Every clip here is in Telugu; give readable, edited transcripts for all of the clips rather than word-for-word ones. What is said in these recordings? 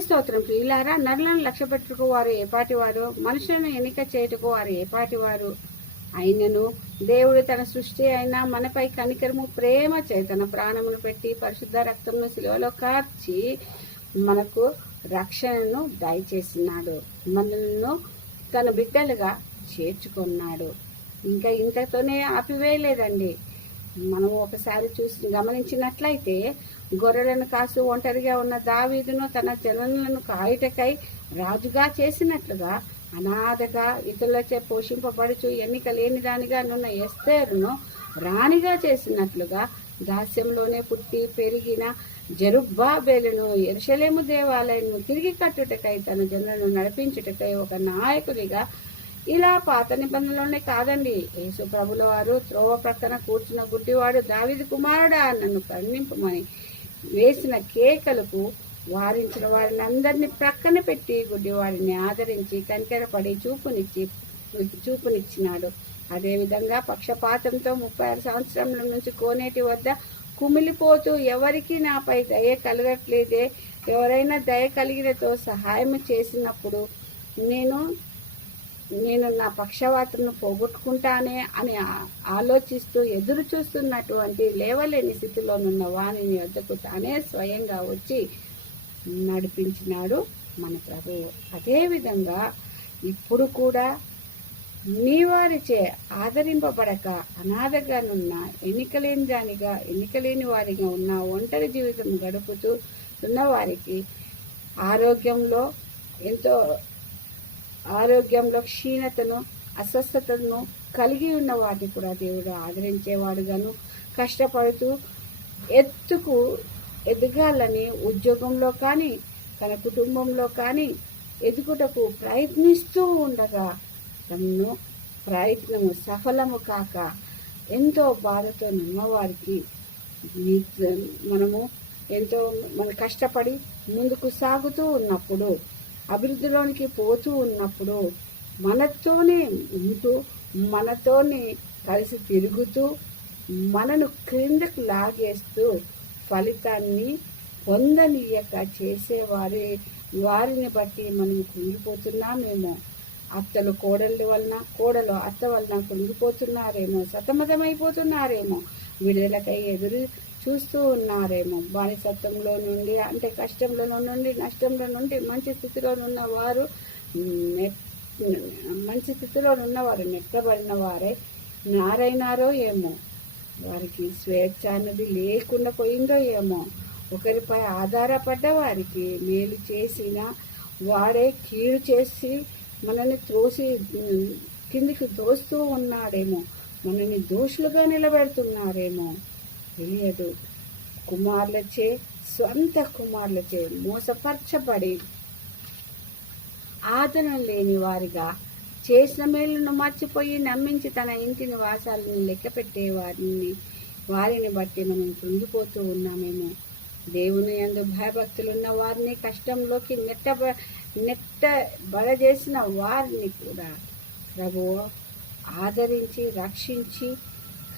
దేవునికి స్తోత్రం. ప్రియులారా, నరులను లక్ష్య పెట్టుకు వారు ఏపాటివారు, మనుషులను ఎన్నిక చేయుటకు వారు ఏపాటివారు అయినను దేవుడు తన సృష్టి అయిన మనపై కనికరము ప్రేమ చే తన ప్రాణమును పెట్టి పరిశుద్ధ రక్తమును శిలువలో కార్చి మనకు రక్షణను దయచేసినాడు. మనల్ని తన బిడ్డలుగా చేర్చుకున్నాడు. ఇంకా ఇంతతోనే ఆపివేయలేదండి. మనం ఒకసారి గమనించినట్లయితే గొర్రెలను కాసు ఒంటరిగా ఉన్న దావీదును తన జనులను కాయుటకై రాజుగా చేసినట్లుగా అనాథగా ఇతరులచే పోషింపబడుచు ఎన్నిక లేని దానిగా నున్న ఎస్తేరును రాణిగా చేసినట్లుగా దాస్యంలోనే పుట్టి పెరిగిన జెరుబ్బాబెలును యెరూషలేము దేవాలయము తిరిగి కట్టుటకై తన జనులను నడిపించుటకై ఒక నాయకునిగా, ఇలా పాత నిబంధనలోనే కాదండి, యేసు ప్రభుల వారు త్రోవ ప్రక్కన కూర్చున్న గుడ్డివాడు దావీదు కుమారుడా నన్ను కరుణింపుమని వేసిన కేకలకు వారించిన వారిని అందరినీ ప్రక్కన పెట్టి గుడ్డివాడిని ఆదరించి కనికరపడి చూపునిచ్చినాడు. అదేవిధంగా పక్షపాతంతో 36 సంవత్సరముల నుంచి కోనేటి వద్ద కుమిలిపోతూ ఎవరికి నాపై దయ కలగట్లేదే, ఎవరైనా దయ కలిగినతో సహాయం చేసినప్పుడు నేను నా పక్షవాతను పోగొట్టుకుంటానే అని ఆలోచిస్తూ ఎదురు చూస్తున్నటువంటి లేవలేని స్థితిలోనున్న వాణిని వద్దకు తానే స్వయంగా వచ్చి నడిపించినాడు మన ప్రభువు. అదేవిధంగా ఇప్పుడు కూడా నీ వారిచే ఆదరింపబడక అనాథగానున్న ఎన్నికలేని వారిగా ఉన్న ఒంటరి జీవితం గడుపుతూ ఉన్న వారికి ఆరోగ్యంలో క్షీణతను అస్వస్థతను కలిగి ఉన్న వారిని కూడా దేవుడు ఆదరించేవాడుగాను, కష్టపడుతూ ఎదగాలని ఉద్యోగంలో కానీ తన కుటుంబంలో కానీ ఎదుగుటకు ప్రయత్నిస్తూ ఉండగా తను ప్రయత్నము సఫలము కాక ఎంతో బాధతో ఉన్నవారికి మనం కష్టపడి ముందుకు సాగుతూ ఉన్నప్పుడు, అభివృద్ధిలోనికి పోతూ ఉన్నప్పుడు మనతోనే ఉంటూ మనతోనే కలిసి తిరుగుతూ మనను క్రిందకు లాగేస్తూ ఫలితాన్ని పొందనీయక వారిని బట్టి మనం కృంగిపోతున్నామేమో. అత్తలు కోడలు అత్త వలన కృంగిపోతున్నారేమో, సతమతమైపోతున్నారేమో, విడుదలకై ఎదురు చూస్తూ ఉన్నారేమో. బానిసత్వంలో నుండి అంటే కష్టంలో నుండి నష్టంలో నుండి మంచి స్థితిలో ఉన్నవారు నెట్టబడిన వారే నారైనారో ఏమో, వారికి స్వేచ్ఛ అన్నది లేకుండా పోయిందో ఏమో. ఒకరిపై ఆధారపడ్డ వారికి మేలు చేసిన వాడే కీడు చేసి మనల్ని కిందికి దోస్తూ ఉన్నాడేమో, మనల్ని దోషులుగా నిలబెడుతున్నారేమో తెలియదు. స్వంత కుమారులచే మోసపరచబడి ఆదరణ లేని వారిగా చేసిన మేలును మర్చిపోయి నమ్మించి తన ఇంటి నివాసాలను లెక్క పెట్టే వారిని బట్టి మనం కృంగిపోతూ ఉన్నామేమో. దేవుని యందు భయభక్తులున్న వారిని కష్టంలోకి నెట్టబడజేసిన వారిని కూడా ప్రభువు ఆదరించి రక్షించి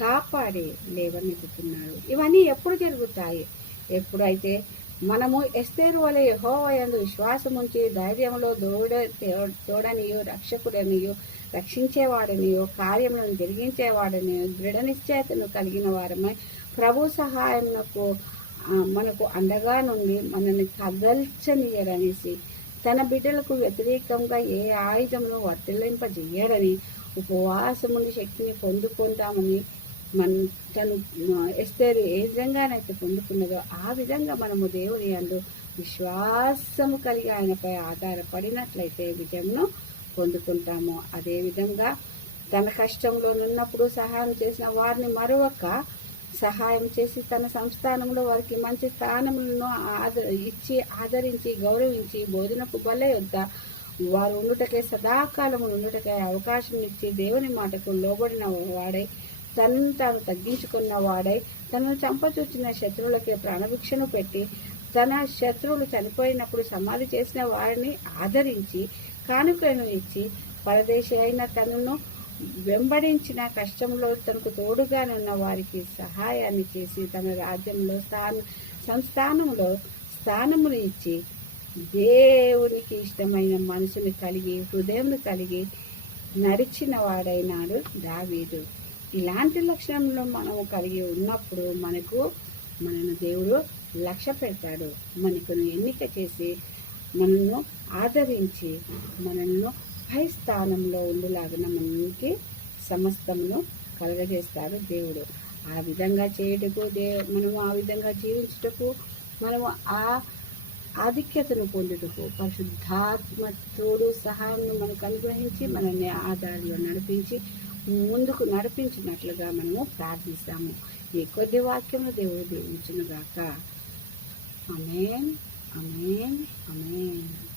కాపాడి లేవనెత్తుతున్నాడు. ఇవన్నీ ఎప్పుడు జరుగుతాయి? ఎప్పుడైతే మనము ఎస్తేరు వలె యెహోవా యందు విశ్వాసముంచి ధైర్యంలో తోడనియో రక్షకుడనియో రక్షించేవాడనియో కార్యములను జరిగించేవాడనియో దృఢ నిశ్చయతను కలిగిన వారమై ప్రభు సహాయమునకు మనకు అండగా నుండి మనల్ని కదల్చనీయరనేసి తన బిడ్డలకు వ్యతిరేకంగా ఏ ఆయుధంలో వర్తిల్లింపజేయడని ఉపవాసముని శక్తిని పొందుకుంటామని తను ఎస్తేరు ఏ విధంగానైతే పొందుకున్నదో ఆ విధంగా మనము దేవుని యందు విశ్వాసము కలిగి ఆయనపై ఆధారపడినట్లయితే విజయంను పొందుకుంటాము. అదేవిధంగా తన కష్టంలో ఉన్నప్పుడు సహాయం చేసిన వారిని మరొక సహాయం చేసి తన సంస్థానంలో వారికి మంచి స్థానములను ఆదరించి గౌరవించి భోజనపు బల్ల యొద్ద వారు ఉండుటకై సదాకాలము ఉండుటకై అవకాశం ఇచ్చి దేవుని మాటకు లోబడిన వాడై తనను తాను తగ్గించుకున్న వాడై తనను చంపచూచిన శత్రువులకి ప్రాణభిక్షను పెట్టి తన శత్రువులు చనిపోయినప్పుడు సమాధి చేసిన వారిని ఆదరించి కానుకలను ఇచ్చి పరదేశి అయిన తనను వెంబడించిన కష్టంలో తనకు తోడుగానున్న వారికి సహాయాన్ని చేసి తన రాజ్యంలో స్థానమును ఇచ్చి దేవునికి ఇష్టమైన మనసుని కలిగి హృదయం కలిగి నడిచిన వాడైనాడు దావీదు. ఇలాంటి లక్షణంలో మనము కలిగి ఉన్నప్పుడు మనను దేవుడు లక్ష్య పెడతాడు. మనకు ఎన్నిక చేసి మనల్ని ఆదరించి మనల్ని పై స్థానంలో ఉండేలాగా మనకి సమస్తమును కలగజేస్తాడు దేవుడు. ఆ విధంగా చేయుటకు మనము ఆ విధంగా జీవించుటకు మనము ఆ ఆధిక్యతను పొందుటకు పరిశుద్ధాత్మ తోడు సహాయం మనకు అనుగ్రహించి మనల్ని ఆ దారిలో నడిపించి ముందుకు నడిపించినట్లుగా మనము ప్రార్థిస్తాము. ఈ కొద్ది వాక్యములు దేవుడు దీవించును గాక. ఆమేన్, ఆమేన్, ఆమేన్.